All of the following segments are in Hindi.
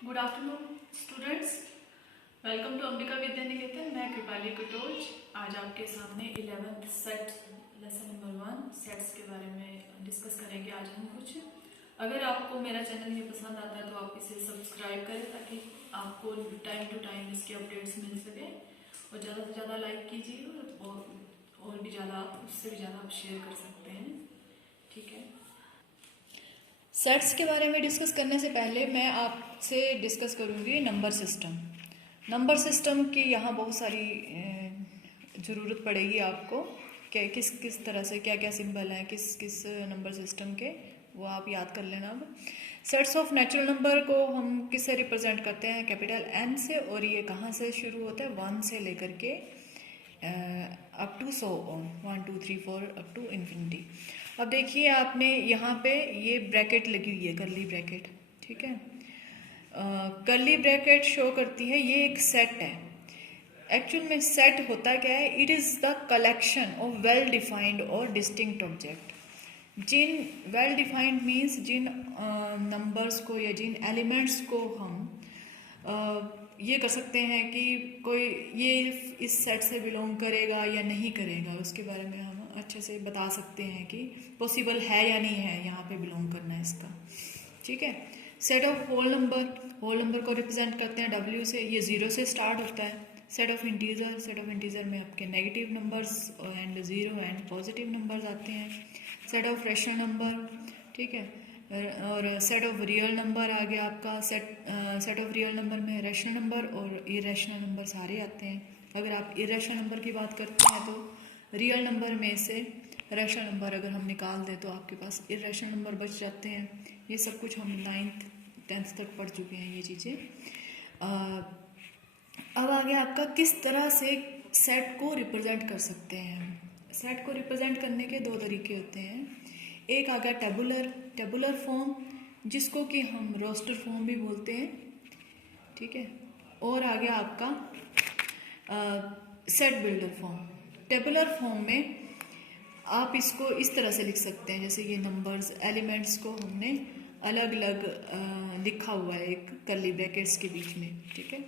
Good afternoon students, welcome to Ambika Vidya Niketan. मैं कृपाली कटोच आज आपके सामने 11th set lesson number 1 sets के बारे में डिस्कस करेंगे। आज हम कुछ, अगर आपको मेरा चैनल ये पसंद आता है तो आप इसे सब्सक्राइब करें ताकि आपको टाइम टू टाइम इसके अपडेट्स मिल सके, और ज़्यादा से ज़्यादा लाइक कीजिए और भी ज़्यादा, उससे भी ज़्यादा आप शेयर कर सकते हैं। ठीक है, सेट्स के बारे में डिस्कस करने से पहले मैं आपसे डिस्कस करूंगी नंबर सिस्टम। नंबर सिस्टम की यहाँ बहुत सारी ज़रूरत पड़ेगी आपको, क्या किस किस तरह से क्या क्या सिंबल हैं किस किस नंबर सिस्टम के, वो आप याद कर लेना। अब सेट्स ऑफ नेचुरल नंबर को हम किससे रिप्रेजेंट करते हैं? कैपिटल एन से, और ये कहाँ से शुरू होता है? 1 से लेकर के up to so on, 1 2 3 4 up to infinity. अब देखिए आपने यहाँ पे ये ब्रैकेट लगी हुई है, कर्ली ब्रैकेट, ठीक है। कर्ली ब्रैकेट शो करती है ये एक सेट है। एक्चुअल में सेट होता क्या है? It is the collection of well defined और डिस्टिंक्ट ऑब्जेक्ट। जिन वेल डिफाइंड मीन्स जिन नंबर्स को या जिन एलिमेंट्स को हम ये कर सकते हैं कि कोई ये इस सेट से बिलोंग करेगा या नहीं करेगा, उसके बारे में हम अच्छे से बता सकते हैं कि पॉसिबल है या नहीं है यहाँ पे बिलोंग करना इसका, ठीक है। सेट ऑफ होल नंबर को रिप्रेजेंट करते हैं W से, ये 0 से स्टार्ट होता है। सेट ऑफ इंटीजर में आपके negative numbers and 0 and positive numbers आते हैं। सेट ऑफ रेशनल नंबर, ठीक है, और सेट ऑफ रियल नंबर आ गया आपका। सेट ऑफ रियल नंबर में रेशनल नंबर और इरेशनल नंबर सारे आते हैं। अगर आप इरेशनल नंबर की बात करते हैं तो रियल नंबर में से रेशनल नंबर अगर हम निकाल दें तो आपके पास इरेशनल नंबर बच जाते हैं। ये सब कुछ हम 9th 10th तक पढ़ चुके हैं ये चीज़ें। अब आ गया आपका किस तरह से सेट को रिप्रेजेंट कर सकते हैं। सेट को रिप्रेजेंट करने के दो तरीके होते हैं। एक आ गया टेबुलर फॉर्म, जिसको कि हम रोस्टर फॉर्म भी बोलते हैं, ठीक है। और आ गया आपका set builder form. Tabular form में आप इसको इस तरह से लिख सकते हैं, जैसे ये नंबर्स एलिमेंट्स को हमने अलग अलग लिखा हुआ है एक कर्ली ब्रैकेट्स के बीच में, ठीक है।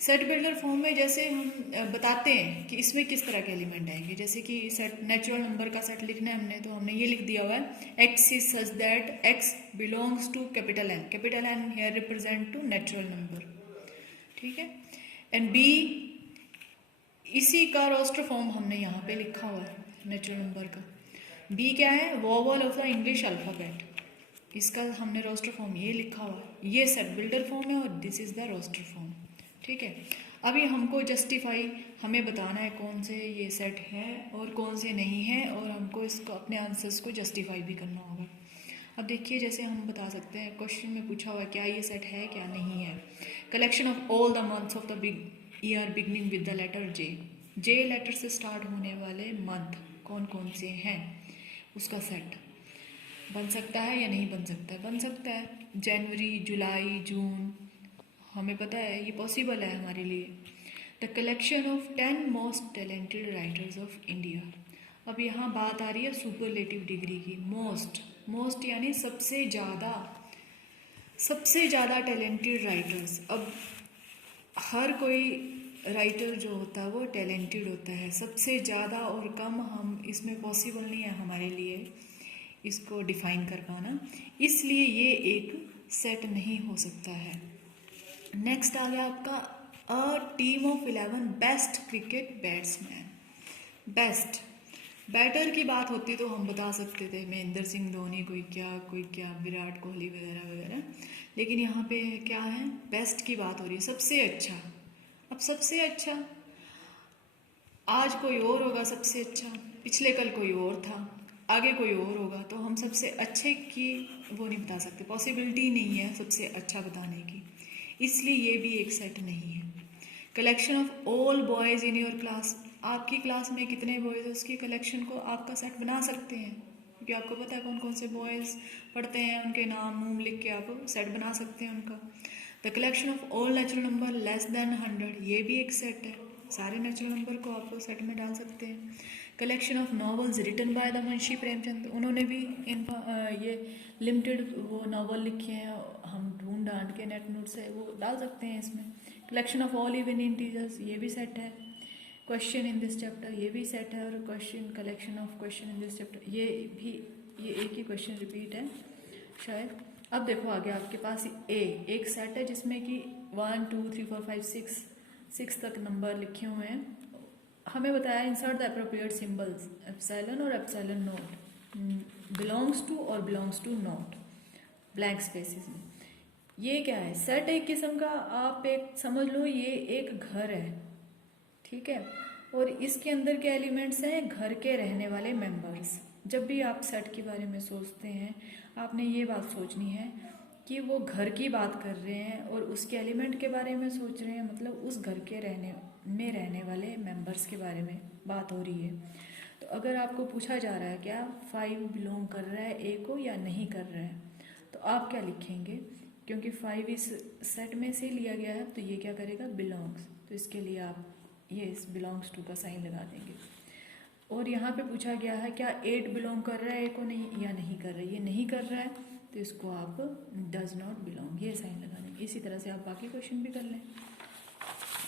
सेट बिल्डर फॉर्म में जैसे हम बताते हैं कि इसमें किस तरह के एलिमेंट आएंगे, जैसे कि सेट नेचुरल नंबर का सेट लिखना है हमने, तो हमने ये लिख दिया हुआ है x is such that x belongs to capital N here represent to natural number, ठीक है। एंड बी, इसी का रोस्टर फॉर्म हमने यहाँ पे लिखा हुआ है नेचुरल नंबर का। बी क्या है? Vowel of the English alphabet, इसका हमने रोस्टर फॉर्म ये लिखा हुआ है। ये सेट बिल्डर फॉर्म है और this is the roster form, ठीक है। अभी हमको जस्टिफाई, हमें बताना है कौन से ये सेट है और कौन से नहीं है, और हमको इसको अपने आंसर्स को जस्टिफाई भी करना होगा। अब देखिए, जैसे हम बता सकते हैं, क्वेश्चन में पूछा हुआ है क्या ये सेट है क्या नहीं है। Collection of all the months of the year beginning with the letter J letter से स्टार्ट होने वाले मंथ कौन कौन से हैं, उसका सेट बन सकता है या नहीं बन सकता है? बन सकता है। जनवरी, जुलाई, जून, हमें पता है ये पॉसिबल है हमारे लिए। The collection of 10 most talented writers of India. अब यहाँ बात आ रही है सुपरलेटिव डिग्री की। मोस्ट यानी सबसे ज़्यादा टैलेंटेड राइटर्स। अब हर कोई राइटर जो होता है वो टैलेंटेड होता है, सबसे ज़्यादा और कम हम इसमें पॉसिबल नहीं है हमारे लिए इसको डिफाइन कर पाना, इसलिए ये एक सेट नहीं हो सकता है। नेक्स्ट आ गया आपका a team of 11 best cricket batsman. Best batter की बात होती तो हम बता सकते थे महेंद्र सिंह धोनी, कोई क्या विराट कोहली वगैरह वगैरह, लेकिन यहाँ पे क्या है? बेस्ट की बात हो रही है, सबसे अच्छा। अब सबसे अच्छा आज कोई और होगा, सबसे अच्छा पिछले कल कोई और था, आगे कोई और होगा, तो हम सबसे अच्छे की वो नहीं बता सकते, पॉसिबिलिटी नहीं है सबसे अच्छा बताने की, इसलिए ये भी एक सेट नहीं है। Collection of all boys in your class, आपकी क्लास में कितने बॉयज़, उसकी कलेक्शन को आपका सेट बना सकते हैं, क्योंकि आपको पता है कौन कौन से बॉयज़ पढ़ते हैं, उनके नाम लिख के आप सेट बना सकते हैं उनका। The collection of all natural number less then 100, ये भी एक सेट है, सारे नेचुरल नंबर को आप सेट में डाल सकते हैं। Collection of novels written by the Munshi Premchand, उन्होंने भी ये लिमिटेड वो नावल लिखे हैं, हम ढूंढ ढांड के नेट नोट से वो डाल सकते हैं इसमें। Collection of all even integers, ये भी सेट है। क्वेश्चन इन दिस चैप्टर, ये भी सेट है। और question, collection of question in this chapter, ये भी, ये एक ही क्वेश्चन रिपीट है शायद। अब देखो आगे आपके पास एक सेट है जिसमें कि 1 2 3 4 5 6 तक नंबर लिखे हुए हैं। हमें बताया insert the appropriate symbols epsilon और एप्सिलॉन नोट, बिलोंग्स टू और belongs to not, blank spaces में। ये क्या है? सेट एक किस्म का, आप एक समझ लो ये एक घर है, ठीक है, और इसके अंदर के एलिमेंट्स हैं घर के रहने वाले मेंबर्स। जब भी आप सेट के बारे में सोचते हैं आपने ये बात सोचनी है कि वो घर की बात कर रहे हैं और उसके एलिमेंट के बारे में सोच रहे हैं, मतलब उस घर के रहने वाले मेंबर्स के बारे में बात हो रही है। तो अगर आपको पूछा जा रहा है क्या 5 बिलोंग कर रहा है ए को या नहीं कर रहा है, तो आप क्या लिखेंगे? क्योंकि 5 इस सेट में से लिया गया है तो ये क्या करेगा? बिलोंग्स। तो इसके लिए आप ये इस बिलोंग्स टू का साइन लगा देंगे। और यहाँ पे पूछा गया है क्या 8 बिलोंग कर रहा है ए को नहीं या नहीं कर रहा है, ये नहीं कर रहा है तो इसको आप डज नॉट बिलोंग ये साइन लगा देंगे। इसी तरह से आप बाकी क्वेश्चन भी कर लें।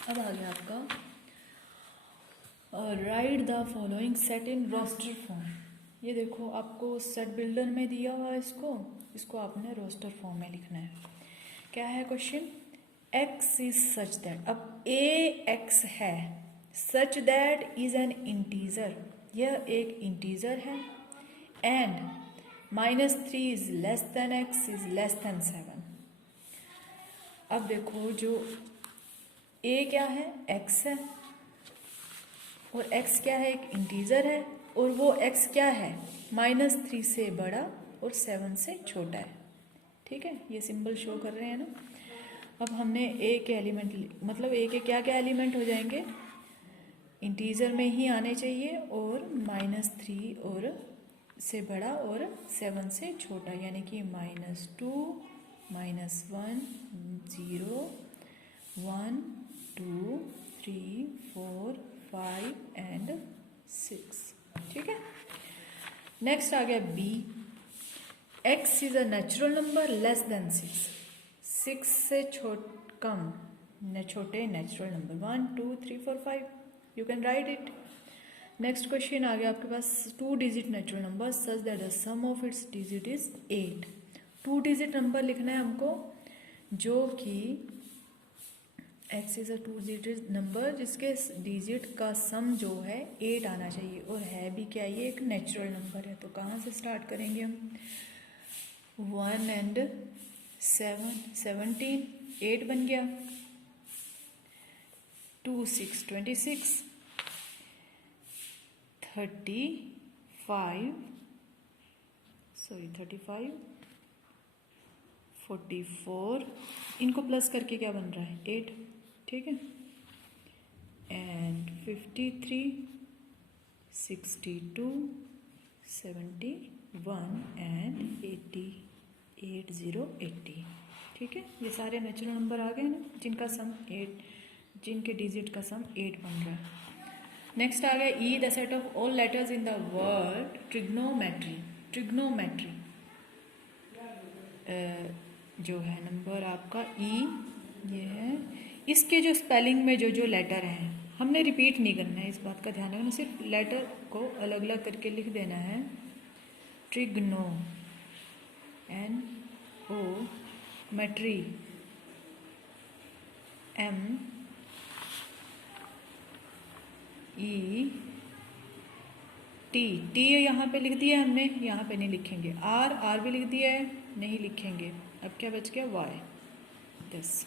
अब आ गया आपका write the following set in roster form. ये देखो आपको सेट बिल्डर में दिया हुआ है, इसको आपने रोस्टर फॉर्म में लिखना है। क्या है question? x is such that, अब ए x है, such that is an integer, यह एक इंटीजर है, and -3 is less than x is less than 7। अब देखो जो a क्या है? x है, और x क्या है? एक इंटीजर है, और वो x क्या है? -3 से बड़ा और 7 से छोटा है, ठीक है, ये सिंबल शो कर रहे हैं ना। अब हमने a के एलिमेंट, मतलब a के क्या क्या एलिमेंट हो जाएंगे? इंटीजर में ही आने चाहिए, और -3 और से बड़ा और 7 से छोटा, यानी कि -2 -1 0 1 2 3 4 5 एंड 6, ठीक है। नेक्स्ट आ गया b, x is a natural number less than 6 से कम छोटे natural number 1 2 3 4 5, you can write it. Next question आ गया आपके पास 2 digit natural number such that the sum of its digit is 8। 2 digit number लिखना है हमको जो कि x is a 2 digit number जिसके डिजिट का सम जो है 8 आना चाहिए, और है भी क्या? ये एक नेचुरल नंबर है। तो कहाँ से स्टार्ट करेंगे हम? 1 एंड 7 17, 8 बन गया, 2 6 26, 35 44, इनको प्लस करके क्या बन रहा है? 8, ठीक है, एंड 53 62 71 एंड 80 80, ठीक है। ये सारे नेचुरल नंबर आ गए ना जिनका सम 8, जिनके डिजिट का सम 8 बन रहा है। नेक्स्ट आ गया E, the set of all letters in the word trigonometry. Trigonometry जो है नंबर आपका ई, ये है, इसके जो स्पेलिंग में जो लेटर हैं हमने रिपीट नहीं करना है, इस बात का ध्यान रखना, सिर्फ लेटर को अलग अलग करके लिख देना है। ट्रिग्नो NO मेट्री MET यहाँ पे लिख दिया हमने, यहाँ पे नहीं लिखेंगे। R भी लिख दिया है, नहीं लिखेंगे। अब क्या बच गया? Y 10।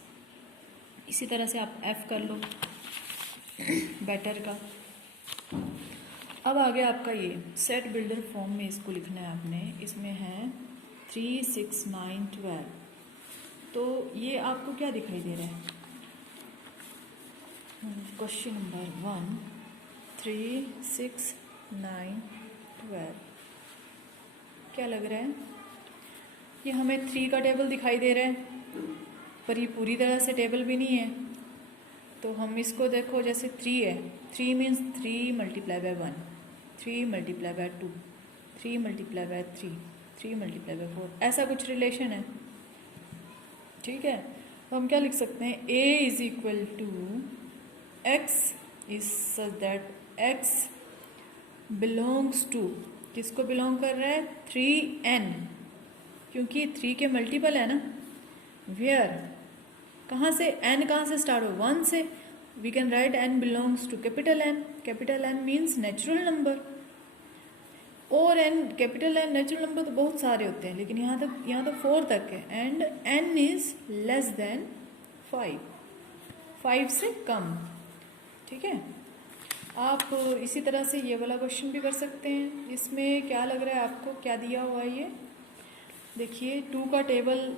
इसी तरह से आप F कर लो बेटर का। अब आ गया आपका ये सेट बिल्डर फॉर्म में, इसको लिखना है आपने। इसमें है 3 6 9 12। तो ये आपको क्या दिखाई दे रहा है? क्वेश्चन नंबर 1 3 6 9 12 क्या लग रहा है? ये हमें 3 का टेबल दिखाई दे रहा है, पर ये पूरी तरह से टेबल भी नहीं है। तो हम इसको देखो, जैसे 3 है, 3 means 3 × 1, 3 multiply by 2, 3 multiply by 3, 3 multiply by 4, ऐसा कुछ रिलेशन है। ठीक है, तो हम क्या लिख सकते हैं, a is equal to x is such that x belongs to, किसको बिलोंग कर रहा है, 3n, क्योंकि 3 के मल्टीपल है ना। वेयर, कहाँ से, n कहाँ से स्टार्ट हो, 1 से। We can write n belongs to capital N, capital N means natural number, और n capital N natural number तो बहुत सारे होते हैं, लेकिन यहाँ तो 4 तक है, and n is less than 5, 5 से कम। ठीक है, आप इसी तरह से ये वाला क्वेश्चन भी कर सकते हैं। इसमें क्या लग रहा है आपको, क्या दिया हुआ है ये देखिए, 2 का टेबल,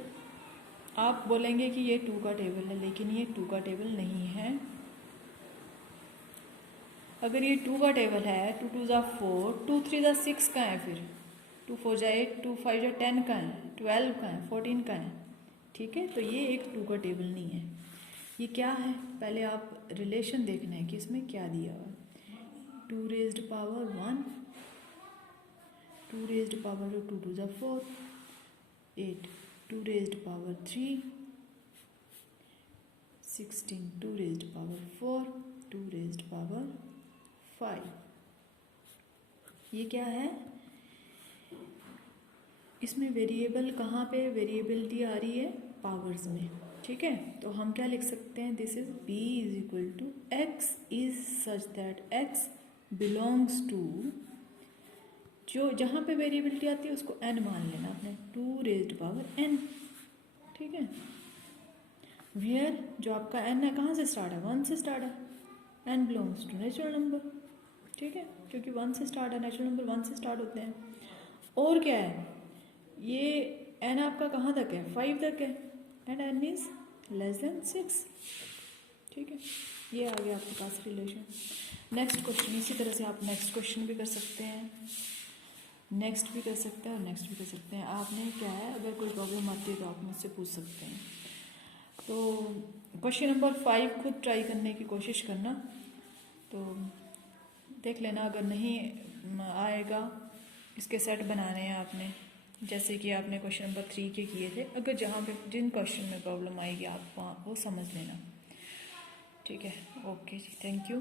आप बोलेंगे कि ये 2 का टेबल है, लेकिन ये 2 का टेबल नहीं है। अगर ये 2 का टेबल है, 2 2 ज़ा 4, 2 3 ज़ा 6 का है, फिर 2 4 ज़ा 8, 2 5 ज़ा 10 का है, 12 का है, 14 का है। ठीक है, तो ये एक 2 का टेबल नहीं है। ये क्या है, पहले आप रिलेशन देखना है कि इसमें क्या दिया हुआ है। 2 रेज्ड पावर 1, 2 रेज्ड पावर 2 2 ज़ा 4, 8, 2 raised power 3, 16, 2 raised power 4, 2 raised power 5। ये क्या है, इसमें वेरिएबल कहाँ पे वेरिएबिलिटी आ रही है, पावर्स में। ठीक है, तो हम क्या लिख सकते हैं, this is b is equal to x is such that x belongs to, जो जहाँ पे वेरिएबिलिटी आती है उसको n मान लेना आपने, 2 रेज्ड पावर n। ठीक है, वेयर जो आपका n है कहाँ से स्टार्ट है, 1 से स्टार्ट है, n belongs to natural number. ठीक है, क्योंकि 1 से स्टार्ट है, नेचुरल नंबर 1 से स्टार्ट होते हैं। और क्या है, ये n आपका कहाँ तक है, 5 तक है, and n is less than 6। ठीक है, ये आ गया आपके पास रिलेशन। नेक्स्ट क्वेश्चन, इसी तरह से आप नेक्स्ट क्वेश्चन भी कर सकते हैं, नेक्स्ट भी कर सकते हैं और नेक्स्ट भी कर सकते हैं। आपने क्या है, अगर कोई प्रॉब्लम आती है तो आप मुझसे पूछ सकते हैं। तो क्वेश्चन नंबर 5 खुद ट्राई करने की कोशिश करना, तो देख लेना, अगर नहीं आएगा, इसके सेट बनाने हैं आपने, जैसे कि आपने क्वेश्चन नंबर 3 के किए थे। अगर जहाँ पे जिन क्वेश्चन में प्रॉब्लम आएगी आप वहाँ वो समझ लेना। ठीक है, ओके जी, थैंक यू।